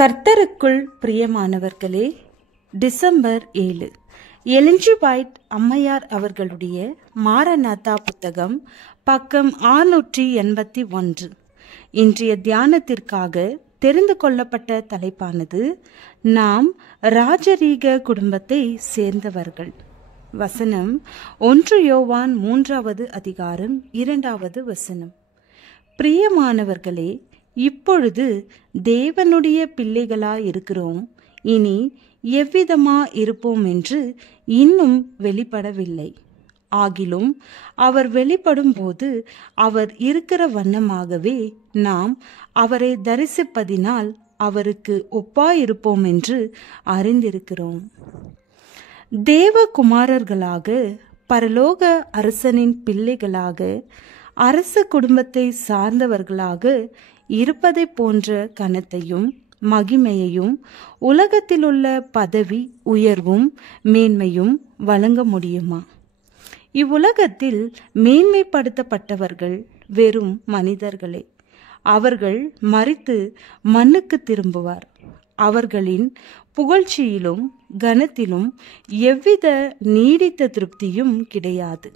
கர்த்தருக்குள் பிரியமானவர்களே, December 7 எலிஞ்சி white அம்மையார் அவர்களுடைய மாரநாதா புத்தகம், பக்கம் 681. இன்றைய தியானத்திற்காக தெரிந்து கொள்ளப்பட்ட தலைப்பானது நாம் ராஜரீக குடும்பத்தை சேர்ந்தவர்கள். வசனம் 1 யோவான் 3வது அதிகாரம் 2வது வசனம். பிரியமானவர்களே, இப்பொழுது தேவனுடைய பிள்ளைகளாயிருக்கிறோம், இனி எவ்விதமா இருப்போம் என்று இன்னும் வெளிப்படவில்லை. ஆகிலும் அவர் வெளிப்படும் போது அவர் இருக்கிற வண்ணமாகவே நாம் அவரை தரிசிப்பதினால் அவருக்கு ஒப்பாயிருப்போம் என்று அறிந்திருக்கிறோம். தேவகுமாரர்களாக, பரலோக அரசனின் பிள்ளைகளாக, அரச குடும்பத்தை சார்ந்தவர்களாக இருப்பதை போன்ற கனத்தையும் மகிமையையும் உலகத்திலுள்ள பதவி உயர்வும் மேன்மையும் வழங்க முடியுமா? இவ்வுலகத்தில் மேன்மைப்படுத்தப்பட்டவர்கள் வெறும் மனிதர்களே. அவர்கள் மரித்து மண்ணுக்கு திரும்புவார். அவர்களின் புகழ்ச்சியிலும் கனத்திலும் எவ்வித நீடித்த திருப்தியும் கிடையாது.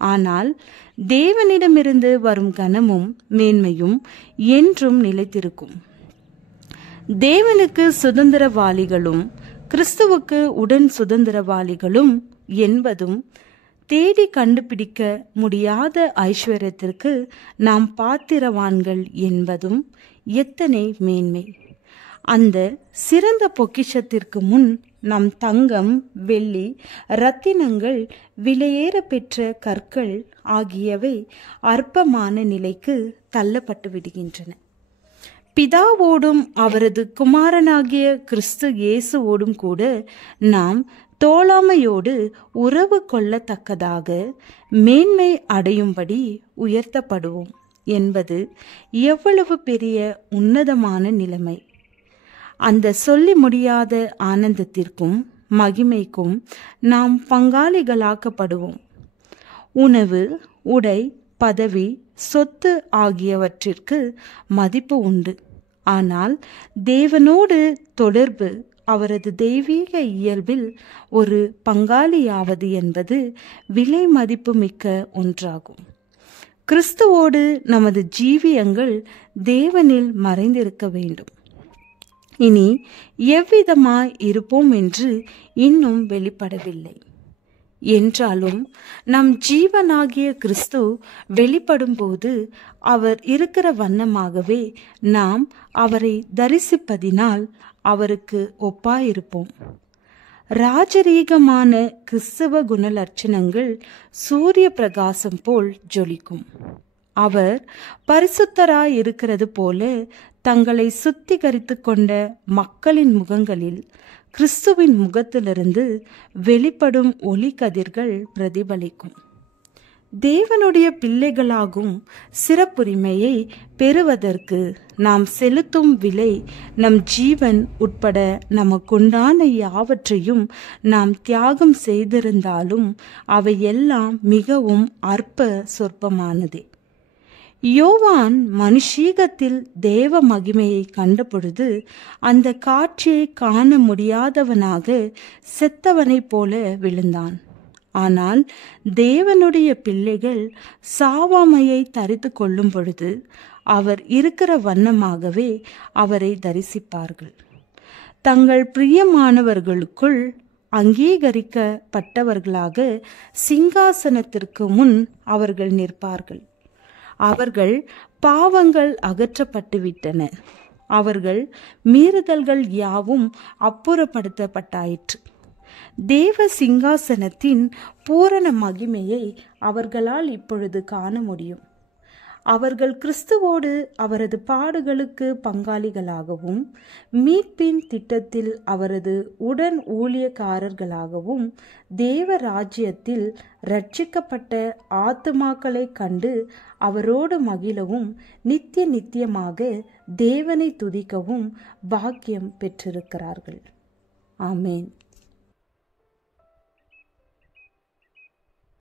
ஆனால் தேவனிடமிருந்து வரும் கனமும் மேன்மையும் என்றும் நிலைத்திருக்கும். தேவனுக்கு சுதந்திரவாளிகளும் கிறிஸ்துவுக்கு உடன் சுதந்திரவாளிகளும் என்பதும் தேடி கண்டுபிடிக்க முடியாத ஐஸ்வர்யத்திற்கு நாம் பாத்திரவான்கள் என்பதும் எத்தனை மேன்மை! அந்த சிறந்த பொக்கிஷத்திற்கு முன் நம் தங்கம், வெள்ளி, இரத்தினங்கள், விலையேற பெற்ற கற்கள் ஆகியவை அற்பமான நிலைக்கு தள்ளப்பட்டு விடுகின்றன. பிதாவோடும் அவரது குமாரனாகிய கிறிஸ்து இயேசுவோடும் கூட நாம் தோழமையோடு உறவு கொள்ளத்தக்கதாக மேன்மை அடையும்படி உயர்த்தப்படுவோம் என்பது எவ்வளவு பெரிய உன்னதமான நிலைமை! அந்த சொல்லி முடியாத ஆனந்தத்திற்கும் மகிமைக்கும் நாம் பங்காளிகளாக்கப்படுவோம். உணவு, உடை, பதவி, சொத்து ஆகியவற்றிற்கு மதிப்பு உண்டு. ஆனால் தேவனோடு தொடர்பு, அவரது தெய்வீக இயல்பில் ஒரு பங்காளியாவது என்பது விலை மதிப்பு மிக்க ஒன்றாகும். கிறிஸ்துவோடு நமது ஜீவியங்கள் தேவனில் மறைந்திருக்க வேண்டும். இனி எவ்விதமாய் இருப்போம் என்று இன்னும் வெளிப்படவில்லை. என்றாலும் நம் ஜீவனாகிய கிறிஸ்து வெளிப்படும் போது அவர் இருக்கிற வண்ணமாகவே நாம் அவரை தரிசிப்பதினால் அவருக்கு ஒப்பாயிருப்போம். ராஜரீகமான கிறிஸ்தவ குணலட்சணங்கள் சூரிய பிரகாசம் போல் ஜொலிக்கும். அவர் பரிசுத்தராய் இருக்கிறது போல தங்களை சுத்திகரித்து கொண்ட மக்களின் முகங்களில் கிறிஸ்துவின் முகத்திலிருந்து வெளிப்படும் ஒளி கதிர்கள் பிரதிபலிக்கும். தேவனுடைய பிள்ளைகளாகும் சிறப்புரிமையை பெறுவதற்கு நாம் செலுத்தும் விலை, நம் ஜீவன் உட்பட நமக்குண்டான யாவற்றையும் நாம் தியாகம் செய்திருந்தாலும் அவையெல்லாம் மிகவும் அற்ப சொற்பமானதே. யோவான் மனுஷீகத்தில் தேவ மகிமையை கண்டபொழுது அந்த காட்சியை காண முடியாதவனாக செத்தவனைப் போல விழுந்தான். ஆனால் தேவனுடைய பிள்ளைகள் சாவாமையை தரித்து கொள்ளும் பொழுது அவர் இருக்கிற வண்ணமாகவே அவரை தரிசிப்பார்கள். தங்கள் பிரியமானவர்களுக்குள் அங்கீகரிக்கப்பட்டவர்களாக சிங்காசனத்திற்கு முன் அவர்கள் நிற்பார்கள். அவர்கள் பாவங்கள் அகற்றப்பட்டுவிட்டன. அவர்கள் மீறுதல்கள் யாவும் அப்புறப்படுத்தப்பட்டாயிற்று. தேவ சிங்காசனத்தின் பூரண மகிமையை அவர்களால் இப்பொழுது காண முடியும். அவர்கள் கிறிஸ்துவோடு அவரது பாடுகளுக்கு பங்காளிகளாகவும் மீட்பின் திட்டத்தில் அவரது உடன் ஊழியக்காரர்களாகவும் தேவ ராஜ்யத்தில் ரட்சிக்கப்பட்ட ஆத்துமாக்களை கண்டு அவரோடு மகிழவும் நித்திய நித்தியமாக தேவனை துதிக்கவும் பாக்கியம் பெற்றிருக்கிறார்கள். ஆமேன்.